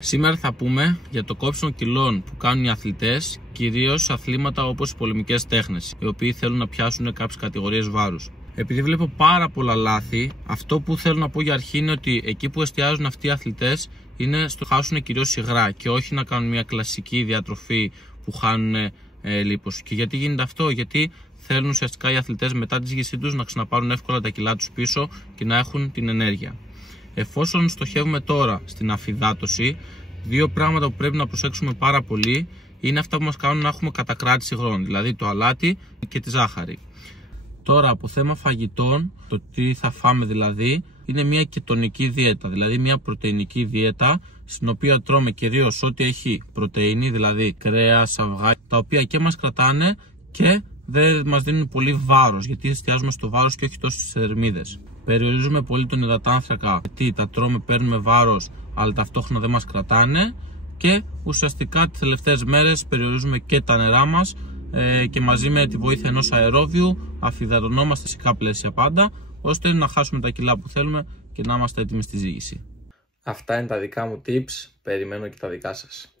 Σήμερα θα πούμε για το κόψιμο κιλών που κάνουν οι αθλητές, κυρίως σε αθλήματα όπως οι πολεμικές τέχνες, οι οποίοι θέλουν να πιάσουν κάποιες κατηγορίες βάρους. Επειδή βλέπω πάρα πολλά λάθη, αυτό που θέλω να πω για αρχή είναι ότι εκεί που εστιάζουν αυτοί οι αθλητές είναι στο χάσουν κυρίως υγρά και όχι να κάνουν μια κλασική διατροφή που χάνουν λίπος. Και γιατί γίνεται αυτό? Γιατί θέλουν ουσιαστικά οι αθλητές μετά τη ζύγισή τους να ξαναπάρουν εύκολα τα κιλά τους πίσω και να έχουν την ενέργεια. Εφόσον στοχεύουμε τώρα στην αφυδάτωση, δύο πράγματα που πρέπει να προσέξουμε πάρα πολύ είναι αυτά που μας κάνουν να έχουμε κατακράτηση υγρών, δηλαδή το αλάτι και τη ζάχαρη. Τώρα, από θέμα φαγητών, το τι θα φάμε δηλαδή, είναι μια κετονική δίαιτα, δηλαδή μια πρωτεϊνική δίαιτα, στην οποία τρώμε κυρίως ό,τι έχει πρωτεΐνη, δηλαδή κρέας, αυγά, τα οποία και μας κρατάνε και δεν μας δίνουν πολύ βάρος, γιατί εστιάζουμε στο βάρος και όχι τόσο στις θερμίδες. Περιορίζουμε πολύ τον υδατάνθρακα, γιατί τα τρώμε, παίρνουμε βάρος, αλλά ταυτόχρονα δεν μας κρατάνε. Και ουσιαστικά τις τελευταίες μέρες περιορίζουμε και τα νερά μας και μαζί με τη βοήθεια ενός αερόβιου αφυδατωνόμαστε σε φυσικά πλαίσια πάντα, ώστε να χάσουμε τα κιλά που θέλουμε και να είμαστε έτοιμοι στη ζύγιση. Αυτά είναι τα δικά μου tips, περιμένω και τα δικά σας.